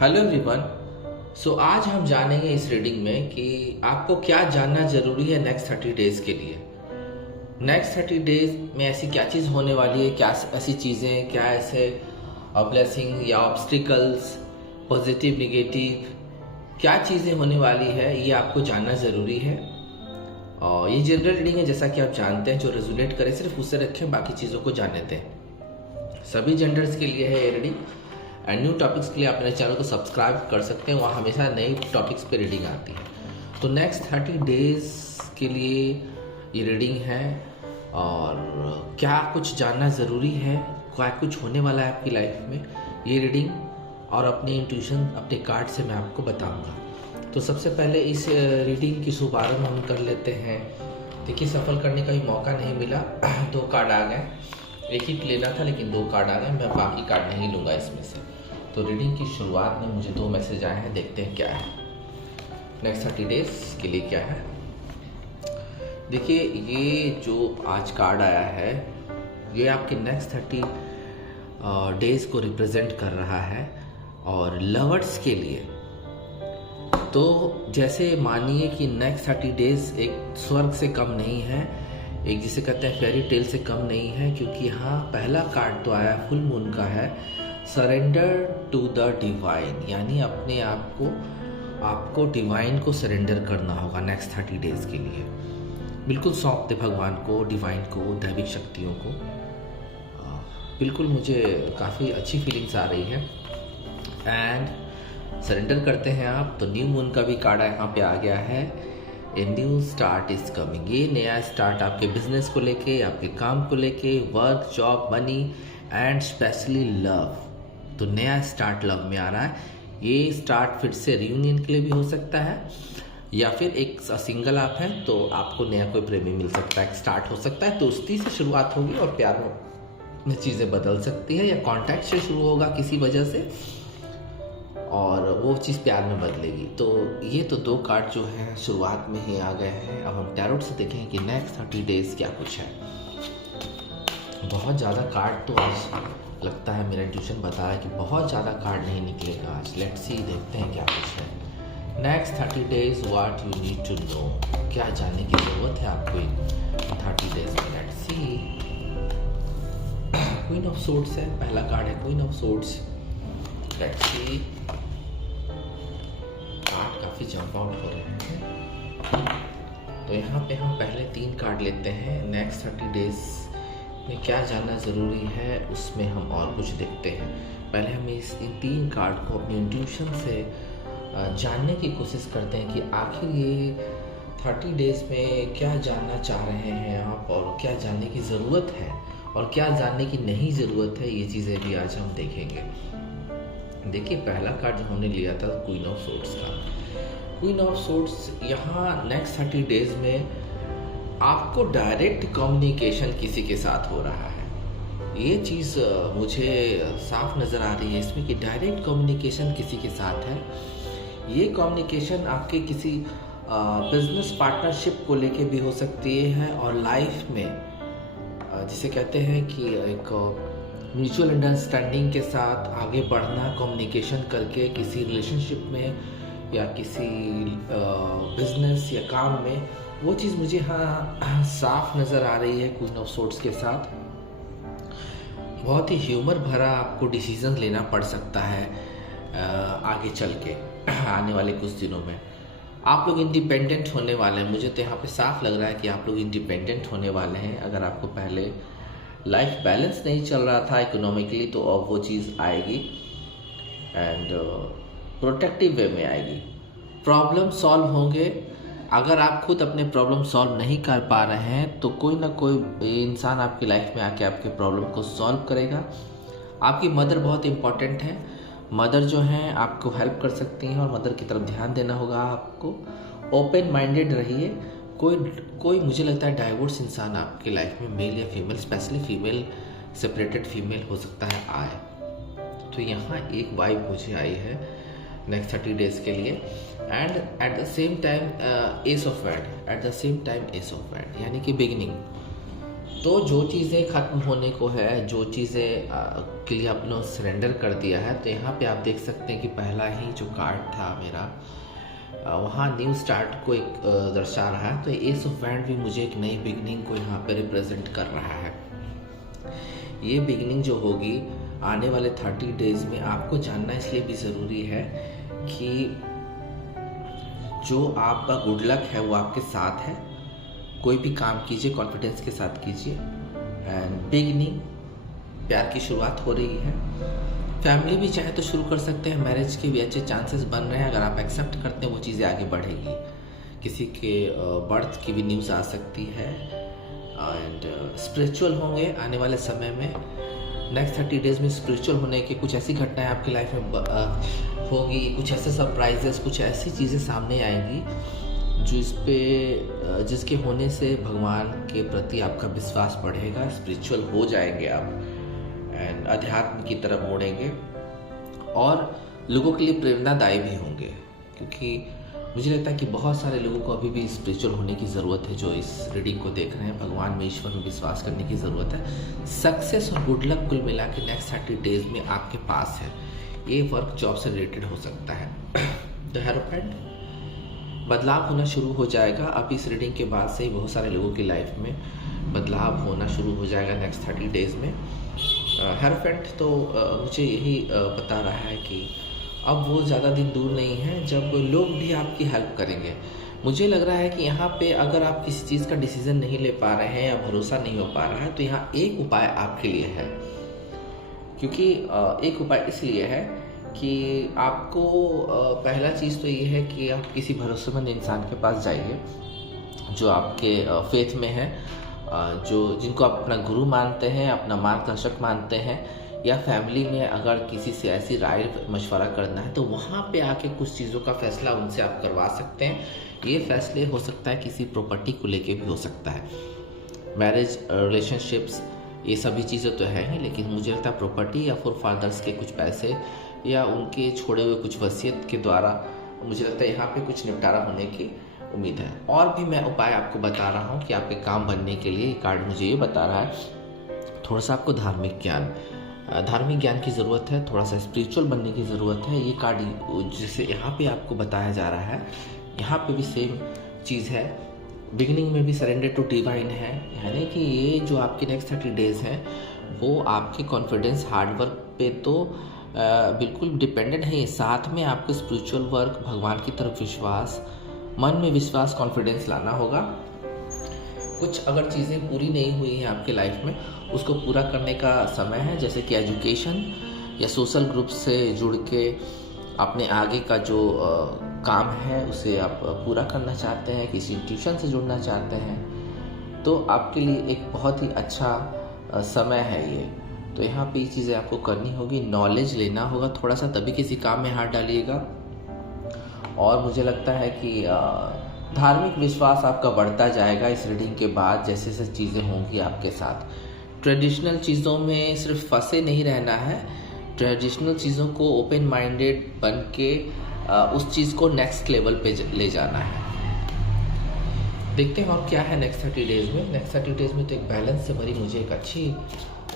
Hello everyone. आज हम जानेंगे इस रीडिंग में कि आपको क्या जानना ज़रूरी है नेक्स्ट 30 डेज़ के लिए। नेक्स्ट 30 डेज़ में ऐसी क्या चीज़ होने वाली है, क्या ऐसी चीज़ें, क्या ऐसे ब्लेसिंग या ऑब्स्टिकल्स, पॉजिटिव नेगेटिव, क्या चीज़ें होने वाली है, ये आपको जानना ज़रूरी है। और ये जनरल रीडिंग है, जैसा कि आप जानते हैं। जो रेजोनेट करे सिर्फ उससे रखें, बाकी चीज़ों को जाने दें। सभी जेंडर्स के लिए है ये रीडिंग। एंड न्यू टॉपिक्स के लिए आप मेरे चैनल को सब्सक्राइब कर सकते हैं, वहाँ हमेशा नई टॉपिक्स पे रीडिंग आती है। तो नेक्स्ट 30 डेज़ के लिए ये रीडिंग है। और क्या कुछ जानना ज़रूरी है, क्या कुछ होने वाला है आपकी लाइफ में, ये रीडिंग और अपनी इंट्यूशन अपने कार्ड से मैं आपको बताऊंगा। तो सबसे पहले इस रीडिंग की शुभारंभ हम कर लेते हैं। देखिए, सफल करने का भी मौका नहीं मिला, 2 कार्ड आ गए। एक ही लेना था लेकिन 2 कार्ड आ गए। मैं बाकी कार्ड नहीं लूँगा इसमें से। तो रीडिंग की शुरुआत में मुझे 2 मैसेज आए हैं, देखते हैं क्या है नेक्स्ट 30 डेज के लिए क्या है। देखिए, ये जो आज कार्ड आया है ये आपके नेक्स्ट 30 डेज को रिप्रेजेंट कर रहा है। और लवर्स के लिए तो जैसे मानिए कि नेक्स्ट 30 डेज एक स्वर्ग से कम नहीं है, एक जिसे कहते हैं फेरी टेल से कम नहीं है। क्योंकि यहाँ पहला कार्ड तो आया फुल मून का है, सरेंडर टू द डिवाइन, यानी अपने आप को आपको डिवाइन को सरेंडर करना होगा नेक्स्ट 30 डेज के लिए। बिल्कुल सौंप दे भगवान को, डिवाइन को, दैविक शक्तियों को। बिल्कुल मुझे काफ़ी अच्छी फीलिंग्स आ रही है। एंड सरेंडर करते हैं आप। तो न्यू मून का भी कार्ड यहाँ पे आ गया है। ए न्यू स्टार्ट इज कमिंग। ये नया स्टार्ट आपके बिजनेस को लेके, आपके काम को लेके, work, job, money and specially love. तो नया स्टार्ट लव में आ रहा है। ये स्टार्ट फिर से रियूनियन के लिए भी हो सकता है, या फिर एक सिंगल आप हैं तो आपको नया कोई प्रेमी मिल सकता है, स्टार्ट हो सकता है। दोस्ती से शुरुआत होगी और प्यार में चीज़ें बदल सकती है, या कॉन्टैक्ट से शुरू होगा किसी वजह से और वो चीज़ प्यार में बदलेगी। तो ये तो 2 कार्ड जो हैं शुरुआत में ही आ गए हैं। अब हम टैरोट से देखें कि नेक्स्ट 30 डेज क्या कुछ है। बहुत ज़्यादा कार्ड तो आज लगता है, मेरा इंट्यूशन बता रहा है कि बहुत ज़्यादा कार्ड नहीं निकलेगा आज। लेट्स सी, देखते हैं क्या कुछ है next 30 days. What you need to know, क्या जानने की ज़रूरत है आपको इन 30 डेज में। Let's see, queen of swords है, पहला कार्ड है queen of swords. Let's see, card काफ़ी जंप आउट हो रहे हैं। तो यहाँ पे हम पहले 3 कार्ड लेते हैं। नेक्स्ट 30 डेज में क्या जानना ज़रूरी है, उसमें हम और कुछ देखते हैं। पहले हम इन 3 कार्ड को अपनी इंट्यूशन से जानने की कोशिश करते हैं कि आखिर ये 30 डेज में क्या जानना चाह रहे हैं आप, और क्या जानने की ज़रूरत है और क्या जानने की नहीं ज़रूरत है। ये चीज़ें भी आज हम देखेंगे। देखिए, पहला कार्ड जो हमने लिया था क्वीन ऑफ सोर्ड्स का। क्वीन ऑफ सोर्ड्स यहाँ नेक्स्ट 30 डेज में आपको डायरेक्ट कम्युनिकेशन किसी के साथ हो रहा है। ये चीज़ मुझे साफ नज़र आ रही है इसमें कि डायरेक्ट कम्युनिकेशन किसी के साथ है। ये कम्युनिकेशन आपके किसी बिजनेस पार्टनरशिप को लेके भी हो सकती है, और लाइफ में जिसे कहते हैं कि एक म्यूचुअल अंडरस्टैंडिंग के साथ आगे बढ़ना, कम्युनिकेशन करके किसी रिलेशनशिप में या किसी बिजनेस या काम में, वो चीज़ मुझे हाँ साफ नज़र आ रही है क्वीन ऑफ सोर्ड्स के साथ। बहुत ही ह्यूमर भरा आपको डिसीजन लेना पड़ सकता है आगे चल के, आने वाले कुछ दिनों में। आप लोग इंडिपेंडेंट होने वाले हैं। मुझे तो यहाँ पे साफ लग रहा है कि आप लोग इंडिपेंडेंट होने वाले हैं। अगर आपको पहले लाइफ बैलेंस नहीं चल रहा था इकोनॉमिकली, तो अब वो चीज़ आएगी एंड प्रोटेक्टिव वे में आएगी। प्रॉब्लम सॉल्व होंगे। अगर आप खुद अपने प्रॉब्लम सॉल्व नहीं कर पा रहे हैं तो कोई ना कोई इंसान आपकी लाइफ में आके आपके प्रॉब्लम को सॉल्व करेगा। आपकी मदर बहुत इम्पॉर्टेंट है। मदर जो हैं आपको हेल्प कर सकती हैं, और मदर की तरफ ध्यान देना होगा आपको। ओपन माइंडेड रहिए। कोई मुझे लगता है डाइवोर्स इंसान आपकी लाइफ में, मेल या female, specially female, separated female हो सकता है आए। तो यहाँ एक वाइब मुझे आई है नेक्स्ट 30 डेज के लिए। And at the same time S of wand, at the same time S of wand, यानी कि बिगिनिंग। तो जो चीज़ें ख़त्म होने को है, जो चीज़ें के लिए आपने सरेंडर कर दिया है, तो यहाँ पे आप देख सकते हैं कि पहला ही जो कार्ड था मेरा, वहाँ न्यू स्टार्ट को एक दर्शा रहा है। तो एस ऑफ वैंड भी मुझे एक नई बिगनिंग को यहाँ पे रिप्रेजेंट कर रहा है। ये बिगनिंग जो होगी आने वाले 30 डेज में, आपको जानना इसलिए भी ज़रूरी है कि जो आपका गुड लक है वो आपके साथ है। कोई भी काम कीजिए कॉन्फिडेंस के साथ कीजिए। एंड बिगनिंग, प्यार की शुरुआत हो रही है। फैमिली भी चाहे तो शुरू कर सकते हैं, मैरिज के भी अच्छे चांसेस बन रहे हैं। अगर आप एक्सेप्ट करते हैं वो चीज़ें आगे बढ़ेगी। किसी के बर्थ की भी न्यूज़ आ सकती है। एंड स्पिरिचुअल होंगे आने वाले समय में। नेक्स्ट 30 डेज में स्पिरिचुअल होने की कुछ ऐसी घटनाएं आपकी लाइफ में होगी, कुछ ऐसे सरप्राइजेस, कुछ ऐसी चीज़ें सामने आएंगी जिसके होने से भगवान के प्रति आपका विश्वास बढ़ेगा। स्पिरिचुअल हो जाएंगे आप एंड अध्यात्म की तरफ मुड़ेंगे और लोगों के लिए प्रेरणादायी भी होंगे, क्योंकि मुझे लगता है कि बहुत सारे लोगों को अभी भी स्पिरिचुअल होने की ज़रूरत है। जो इस रीडिंग को देख रहे हैं, भगवान में, ईश्वर में विश्वास करने की ज़रूरत है। सक्सेस और गुड लक कुल मिला के नेक्स्ट 30 डेज में आपके पास है। ये वर्क जॉब से रिलेटेड हो सकता है। द हेरोफेंट, बदलाव होना शुरू हो जाएगा। अब इस रीडिंग के बाद से ही बहुत सारे लोगों की लाइफ में बदलाव होना शुरू हो जाएगा नेक्स्ट 30 डेज में। हेरोफेंट तो मुझे यही बता रहा है कि अब वो ज़्यादा दिन दूर नहीं है जब लोग भी आपकी हेल्प करेंगे। मुझे लग रहा है कि यहाँ पे अगर आप किसी चीज़ का डिसीज़न नहीं ले पा रहे हैं या भरोसा नहीं हो पा रहा है, तो यहाँ एक उपाय आपके लिए है। क्योंकि एक उपाय इसलिए है कि आपको पहला चीज़ तो ये है कि आप किसी भरोसेमंद इंसान के पास जाइए जो आपके फेथ में है, जिनको आप अपना गुरु मानते हैं, अपना मार्गदर्शक मानते हैं, या फैमिली में अगर किसी से ऐसी राय मशवरा करना है तो वहाँ पे आके कुछ चीज़ों का फैसला उनसे आप करवा सकते हैं। ये फैसले हो सकता है किसी प्रॉपर्टी को लेके भी हो सकता है। मैरिज, रिलेशनशिप्स, ये सभी चीज़ें तो है ही, लेकिन मुझे लगता है प्रॉपर्टी या फिर फादर्स के कुछ पैसे या उनके छोड़े हुए कुछ वसीयत के द्वारा मुझे लगता है यहाँ पे कुछ निपटारा होने की उम्मीद है। और भी मैं उपाय आपको बता रहा हूँ कि आपके काम बनने के लिए। कार्ड मुझे ये बता रहा है थोड़ा सा आपको धार्मिक ज्ञान की ज़रूरत है, थोड़ा सा स्पिरिचुअल बनने की ज़रूरत है। ये कार्ड जिसे यहाँ पे आपको बताया जा रहा है, यहाँ पे भी सेम चीज़ है। बिगिनिंग में भी सरेंडर टू डिवाइन है, यानी कि ये जो आपके नेक्स्ट 30 डेज हैं वो आपके कॉन्फिडेंस, हार्डवर्क पे तो बिल्कुल डिपेंडेंट है। साथ में आपको स्पिरिचुअल वर्क, भगवान की तरफ विश्वास, मन में विश्वास, कॉन्फिडेंस लाना होगा। कुछ अगर चीज़ें पूरी नहीं हुई हैं आपके लाइफ में, उसको पूरा करने का समय है। जैसे कि एजुकेशन या सोशल ग्रुप से जुड़ के अपने आगे का जो काम है उसे आप पूरा करना चाहते हैं, किसी ट्यूशन से जुड़ना चाहते हैं, तो आपके लिए एक बहुत ही अच्छा समय है ये। तो यहाँ पे ये चीज़ें आपको करनी होगी, नॉलेज लेना होगा थोड़ा सा, तभी किसी काम में हाथ डालिएगा। और मुझे लगता है कि धार्मिक विश्वास आपका बढ़ता जाएगा इस रीडिंग के बाद, जैसे जैसे चीज़ें होंगी आपके साथ। ट्रेडिशनल चीज़ों में सिर्फ फंसे नहीं रहना है, ट्रेडिशनल चीज़ों को ओपन माइंडेड बन के उस चीज़ को नेक्स्ट लेवल पे ले जाना है। देखते हैं और क्या है नेक्स्ट 30 डेज में। नेक्स्ट 30 डेज में तो एक बैलेंस से भरी मुझे एक अच्छी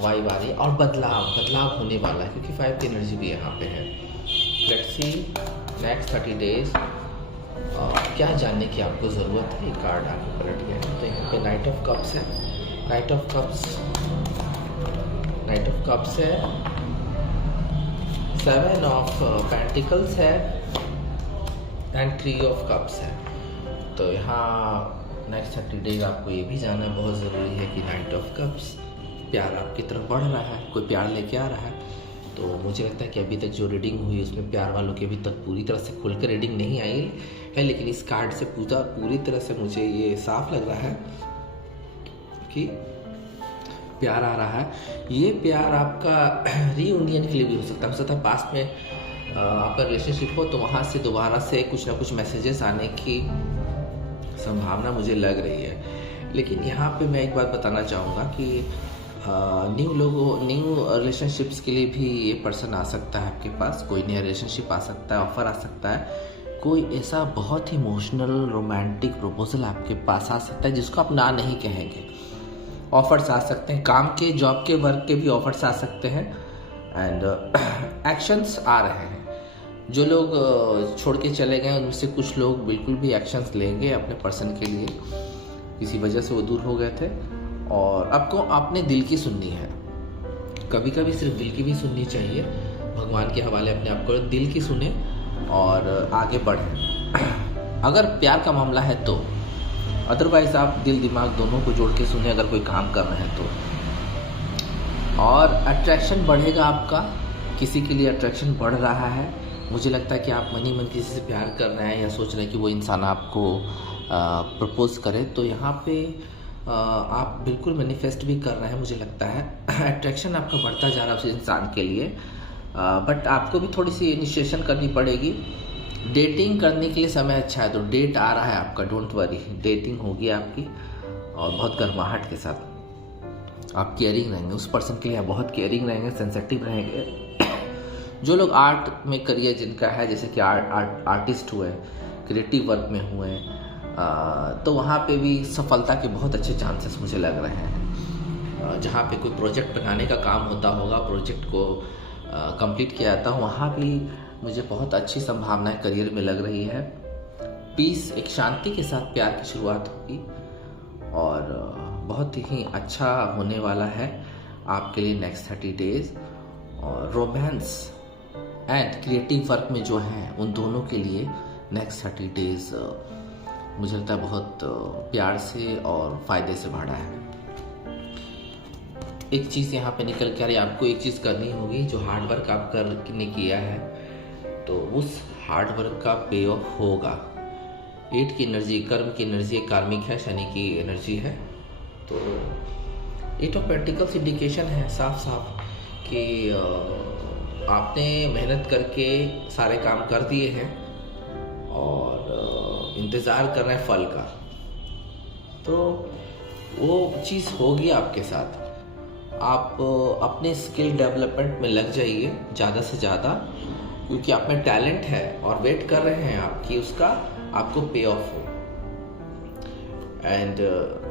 वाइब आ रही है और बदलाव होने वाला है, क्योंकि 5 की एनर्जी भी यहाँ पे है। लेट्स सी नेक्स्ट 30 डेज क्या जानने की आपको ज़रूरत है। ये कार्ड आगे पलट गया है, तो यहाँ पे नाइट ऑफ कप्स है, नाइट ऑफ कप्स है, 7 ऑफ पेंटिकल्स है एंड 3 ऑफ कप्स है। तो यहाँ नेक्स्ट 30 डेज आपको ये भी जानना बहुत ज़रूरी है कि नाइट ऑफ कप्स, प्यार आपकी तरफ बढ़ रहा है, कोई प्यार लेके आ रहा है। तो मुझे लगता है कि अभी तक जो रीडिंग हुई उसमें प्यार वालों की अभी तक पूरी तरह से खुलकर रीडिंग नहीं आई है, लेकिन इस कार्ड से पूरी तरह से मुझे ये साफ लग रहा है कि प्यार आ रहा है। ये प्यार आपका रीयूनियन के लिए भी हो सकता है। पास्ट में आपका रिलेशनशिप हो तो वहाँ से दोबारा से कुछ ना कुछ मैसेजेस आने की संभावना मुझे लग रही है। लेकिन यहाँ पे मैं एक बात बताना चाहूँगा कि न्यू रिलेशनशिप्स के लिए भी ये पर्सन आ सकता है आपके पास। कोई नया रिलेशनशिप आ सकता है, ऑफर आ सकता है, कोई ऐसा बहुत ही इमोशनल रोमांटिक प्रपोजल आपके पास आ सकता है जिसको आप ना नहीं कहेंगे। ऑफर्स आ सकते हैं, काम के, जॉब के, वर्क के भी ऑफर्स आ सकते हैं एंड एक्शंस आ रहे हैं। जो लोग छोड़ के चले गए उनमें से कुछ लोग बिल्कुल भी एक्शंस लेंगे अपने पर्सन के लिए, किसी वजह से वो दूर हो गए थे। और आपको अपने दिल की सुननी है, कभी कभी सिर्फ दिल की भी सुननी चाहिए। भगवान के हवाले अपने आप को, दिल की सुने और आगे बढ़ें अगर प्यार का मामला है तो। अदरवाइज़ आप दिल दिमाग दोनों को जोड़ के सुने अगर कोई काम कर रहे हैं तो। और अट्रैक्शन बढ़ेगा आपका, किसी के लिए अट्रैक्शन बढ़ रहा है। मुझे लगता है कि आप मन ही मन किसी से प्यार कर रहे हैं या सोच रहे हैं कि वो इंसान आपको प्रपोज करे, तो यहाँ पे आप बिल्कुल मैनिफेस्ट भी कर रहे हैं। मुझे लगता है अट्रैक्शन आपका बढ़ता जा रहा है उस इंसान के लिए। बट आपको भी थोड़ी सी इनिशिएशन करनी पड़ेगी। डेटिंग करने के लिए समय अच्छा है, तो डेट आ रहा है आपका, डोंट वरी, डेटिंग होगी आपकी और बहुत गर्माहट के साथ। आप केयरिंग रहेंगे उस पर्सन के लिए, आप बहुत केयरिंग रहेंगे, सेंसिटिव रहेंगे। जो लोग आर्ट में करियर जिनका है, जैसे कि आर्टिस्ट हुए, क्रिएटिव वर्क में हुए, तो वहाँ पे भी सफलता के बहुत अच्छे चांसेस मुझे लग रहे हैं। जहाँ पे कोई प्रोजेक्ट बनाने का काम होता होगा, प्रोजेक्ट को कंप्लीट किया जाता है, वहाँ भी मुझे बहुत अच्छी संभावनाएं करियर में लग रही है। पीस, एक शांति के साथ प्यार की शुरुआत होगी और बहुत ही अच्छा होने वाला है आपके लिए नेक्स्ट 30 डेज। और रोमांस एंड क्रिएटिव वर्क में जो है उन दोनों के लिए नेक्स्ट 30 डेज मुझे लगता है बहुत प्यार से और फ़ायदे से भरा है। एक चीज़ यहाँ पे निकल के आ रही है, आपको एक चीज़ करनी होगी। जो हार्ड वर्क आप करने किया है तो उस हार्ड वर्क का पे ऑफ होगा। 8 की एनर्जी, कर्म की एनर्जी कार्मिक है, शनि की एनर्जी है, तो 8 ऑफ पेंटिकल्स इंडिकेशन है साफ साफ कि आपने मेहनत करके सारे काम कर दिए हैं और इंतज़ार कर रहे हैं फल का, तो वो चीज़ होगी आपके साथ। आप अपने स्किल डेवलपमेंट में लग जाइए ज़्यादा से ज़्यादा, क्योंकि आप में टैलेंट है और वेट कर रहे हैं आप कि उसका आपको पे ऑफ हो। एंड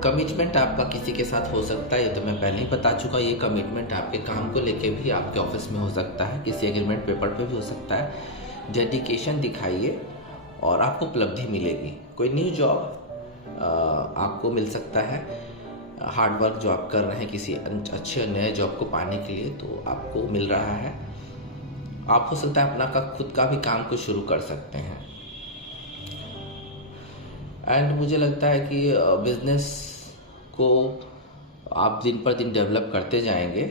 कमिटमेंट आपका किसी के साथ हो सकता है, ये तो मैं पहले ही बता चुका। ये कमिटमेंट आपके काम को लेके भी आपके ऑफिस में हो सकता है, किसी एग्रीमेंट पेपर पे भी हो सकता है। डेडिकेशन दिखाइए और आपको उपलब्धि मिलेगी। कोई न्यू जॉब आपको मिल सकता है। हार्ड वर्क जो आप कर रहे हैं किसी अच्छे नए जॉब को पाने के लिए, तो आपको मिल रहा है। आप हो सकता है अपना खुद का भी काम को शुरू कर सकते हैं। एंड मुझे लगता है कि बिजनेस को आप दिन पर दिन डेवलप करते जाएंगे,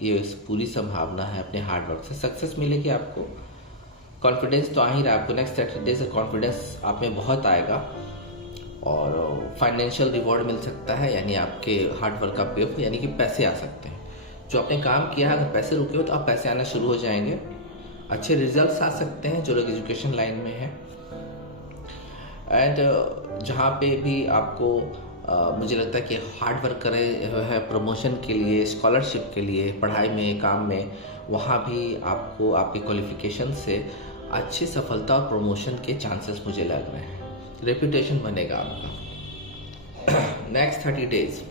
ये पूरी संभावना है। अपने हार्ड वर्क से सक्सेस मिलेगी आपको। कॉन्फिडेंस तो आ ही रहा है आपको, नेक्स्ट 30 डेज से कॉन्फिडेंस आप में बहुत आएगा और फाइनेंशियल रिवॉर्ड मिल सकता है, यानी आपके हार्ड वर्क का पे ऑफ, यानी कि पैसे आ सकते हैं। जो आपने काम किया है, अगर पैसे रुके हो तो आप पैसे आना शुरू हो जाएंगे। अच्छे रिजल्ट्स आ सकते हैं जो लोग एजुकेशन लाइन में हैं। एंड जहाँ पे भी आपको मुझे लगता है कि हार्ड वर्क करे है प्रमोशन के लिए, स्कॉलरशिप के लिए, पढ़ाई में, काम में, वहाँ भी आपको आपके क्वालिफिकेशन से अच्छी सफलता और प्रमोशन के चांसेस मुझे लग रहे हैं। रेपुटेशन बनेगा आपका। नेक्स्ट 30 डेज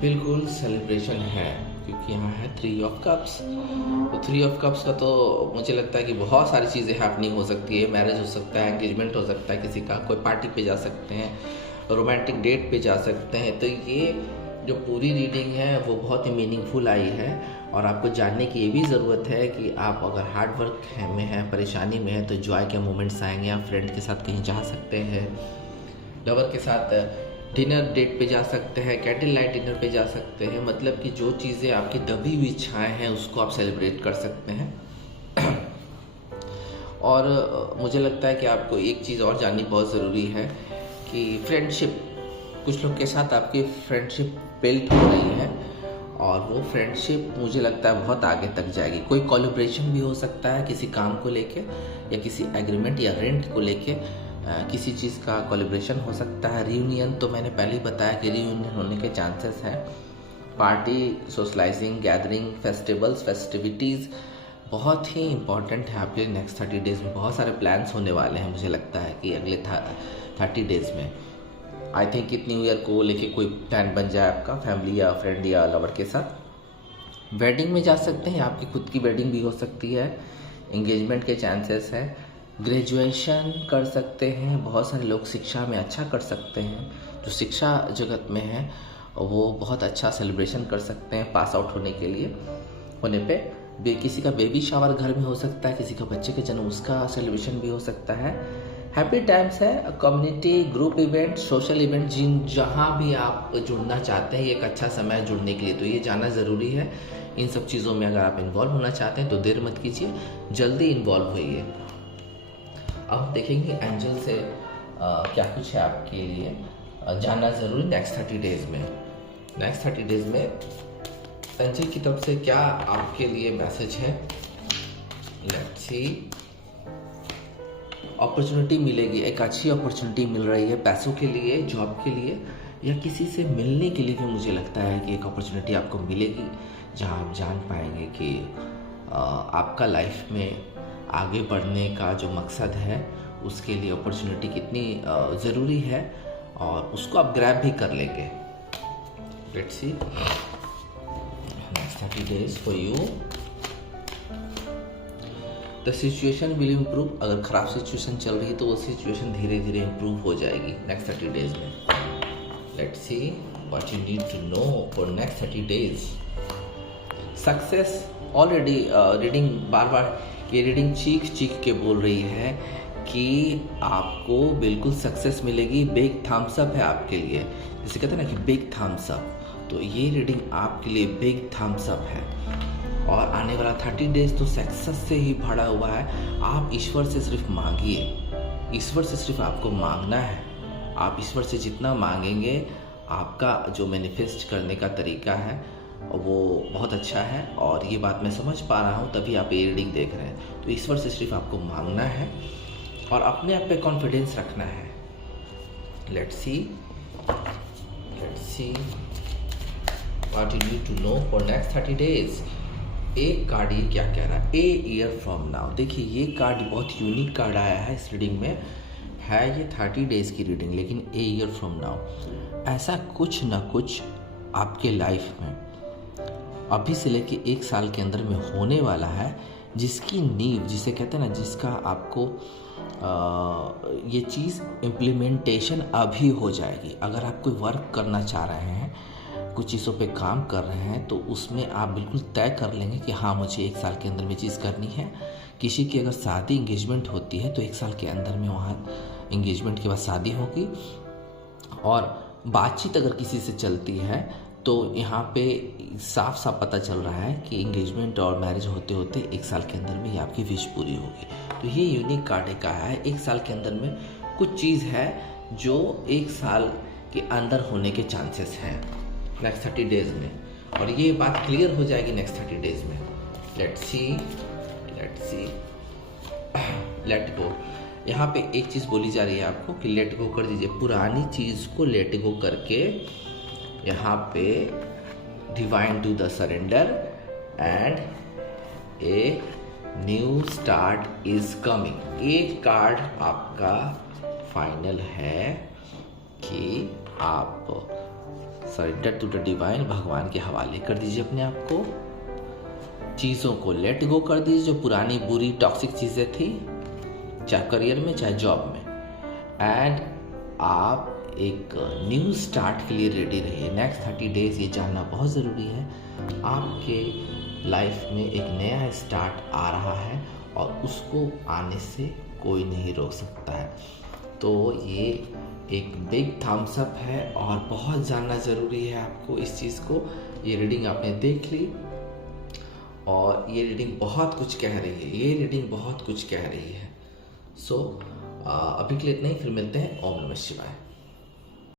बिल्कुल सेलिब्रेशन है, क्योंकि यहाँ है 3 ऑफ कप्स। तो 3 ऑफ कप्स का तो मुझे लगता है कि बहुत सारी चीज़ें हैपनिंग हो सकती है। मैरिज हो सकता है, एंगेजमेंट हो सकता है किसी का, कोई पार्टी पे जा सकते हैं, रोमांटिक डेट पे जा सकते हैं। तो ये जो पूरी रीडिंग है वो बहुत ही मीनिंगफुल आई है और आपको जानने की ये भी ज़रूरत है कि आप अगर हार्ड वर्क में हैं, परेशानी में हैं, तो जॉय के मोमेंट्स आएंगे। आप फ्रेंड के साथ कहीं जा सकते हैं, लवर के साथ डिनर डेट पे जा सकते हैं, कैंडल लाइट डिनर पे जा सकते हैं। मतलब कि जो चीज़ें आपकी दबी हुई इच्छाएँ हैं उसको आप सेलिब्रेट कर सकते हैं। और मुझे लगता है कि आपको एक चीज़ और जाननी बहुत ज़रूरी है कि फ्रेंडशिप, कुछ लोग के साथ आपकी फ्रेंडशिप बिल्ड हो रही है और वो फ्रेंडशिप मुझे लगता है बहुत आगे तक जाएगी। कोई कोलैबोरेशन भी हो सकता है किसी काम को लेके, या किसी एग्रीमेंट या रेंट को लेके किसी चीज़ का कोलैबोरेशन हो सकता है। रियूनियन तो मैंने पहले ही बताया कि रियूनियन होने के चांसेस हैं। Party, socialising, gathering, festivals, festivities बहुत ही इम्पॉर्टेंट है आपके नेक्स्ट 30 डेज़ में। बहुत सारे प्लान्स होने वाले हैं मुझे लगता है कि अगले 30 डेज़ में। आई थिंक कि न्यू ईयर को लेके कोई प्लान बन जाए आपका फैमिली या फ्रेंड या लवर के साथ। वेडिंग में जा सकते हैं, आपकी खुद की वेडिंग भी हो सकती है, एंगेजमेंट के चांसेस है, ग्रेजुएशन कर सकते हैं, बहुत सारे लोग शिक्षा में अच्छा कर सकते हैं, जो शिक्षा जगत में है वो बहुत अच्छा सेलिब्रेशन कर सकते हैं पास आउट होने के लिए होने पे। किसी का बेबी शावर घर में हो सकता है, किसी का बच्चे के जन्म उसका सेलिब्रेशन भी हो सकता है। हैप्पी टाइम्स है, community group event, social event, जहाँ भी आप जुड़ना चाहते हैं ये एक अच्छा समय है जुड़ने के लिए, तो ये जाना ज़रूरी है। इन सब चीज़ों में अगर आप इन्वॉल्व होना चाहते हैं तो देर मत कीजिए, जल्दी इन्वॉल्व होइए। अब देखेंगे एंजल से क्या कुछ है आपके लिए जानना ज़रूरी नेक्स्ट 30 डेज़ में। नेक्स्ट 30 डेज़ में एंजल की तरफ से क्या आपके लिए मैसेज है, लेट्स सी। अपॉर्चुनिटी मिलेगी, एक अच्छी अपॉर्चुनिटी मिल रही है पैसों के लिए, जॉब के लिए, या किसी से मिलने के लिए भी मुझे लगता है कि एक अपॉर्चुनिटी आपको मिलेगी जहां आप जान पाएंगे कि आपका लाइफ में आगे बढ़ने का जो मकसद है उसके लिए अपॉर्चुनिटी कितनी ज़रूरी है और उसको आप ग्रैब भी कर लेंगे। Let's see next 30 days for you. The situation will improve, अगर ख़राब सिचुएशन चल रही है तो वो सिचुएशन धीरे धीरे इम्प्रूव हो जाएगी नेक्स्ट 30 डेज में। Let's see what you need to know for next 30 days. Success already reading बार बार ये रीडिंग चीख चीख के बोल रही है कि आपको बिल्कुल सक्सेस मिलेगी। बिग थम्स अप है आपके लिए, जैसे कहते हैं ना कि बिग थम्स अप, तो ये रीडिंग आपके लिए बिग थम्स अप है। और आने वाला 30 डेज तो सक्सेस से ही भरा हुआ है। आप ईश्वर से सिर्फ मांगिए, ईश्वर से सिर्फ आपको मांगना है। आप ईश्वर से जितना मांगेंगे आपका जो मैनिफेस्ट करने का तरीका है वो बहुत अच्छा है, और ये बात मैं समझ पा रहा हूँ तभी आप ये रीडिंग देख रहे हैं। तो ईश्वर से सिर्फ आपको मांगना है और अपने आप पे कॉन्फिडेंस रखना है। Let's see what you need to know for next 30 days. एक कार्ड ये क्या कह रहा है, ए ईयर फ्रॉम नाउ। देखिए ये कार्ड बहुत यूनिक कार्ड आया है इस रीडिंग में, है ये 30 डेज की रीडिंग, लेकिन ए ईयर फ्रॉम नाउ ऐसा कुछ ना कुछ आपके लाइफ में अभी से लेके 1 साल के अंदर में होने वाला है, जिसकी नींव, जिसे कहते हैं ना, जिसका आपको ये चीज़ इम्प्लीमेंटेशन अभी हो जाएगी। अगर आप कोई वर्क करना चाह रहे हैं, कुछ चीज़ों पे काम कर रहे हैं, तो उसमें आप बिल्कुल तय कर लेंगे कि हाँ मुझे 1 साल के अंदर में चीज़ करनी है। किसी की अगर शादी इंगेजमेंट होती है तो 1 साल के अंदर में वहाँ इंगेजमेंट के बाद शादी होगी। और बातचीत अगर किसी से चलती है तो यहाँ पे साफ साफ पता चल रहा है कि इंगेजमेंट और मैरिज होते होते 1 साल के अंदर में ये आपकी विश पूरी होगी। तो ये यूनिक कार्ड का है, 1 साल के अंदर में कुछ चीज़ है जो 1 साल के अंदर होने के चांसेस हैं नेक्स्ट 30 डेज में, और ये बात क्लियर हो जाएगी नेक्स्ट 30 डेज में। Let's C let go. यहाँ पे एक चीज़ बोली जा रही है आपको कि लेट गो कर दीजिए, पुरानी चीज़ को लेट गो करके यहाँ पे divine to the surrender and a new start is coming. एक कार्ड आपका फाइनल है कि आप सरेंडर टू द डिवाइन, भगवान के हवाले कर दीजिए अपने आप को। चीज़ों को लेट गो कर दीजिए जो पुरानी बुरी टॉक्सिक चीज़ें थी, चाहे करियर में चाहे जॉब में, एंड आप एक न्यू स्टार्ट के लिए रेडी रहिए। नेक्स्ट 30 डेज ये जानना बहुत ज़रूरी है, आपके लाइफ में एक नया स्टार्ट आ रहा है और उसको आने से कोई नहीं रोक सकता है। तो ये एक बिग थम्स अप है और बहुत जानना ज़रूरी है आपको इस चीज़ को। ये रीडिंग आपने देख ली और ये रीडिंग बहुत कुछ कह रही है, ये रीडिंग बहुत कुछ कह रही है। सो अभी के लिए इतना ही, फिर मिलते हैं। ओम नमः शिवाय।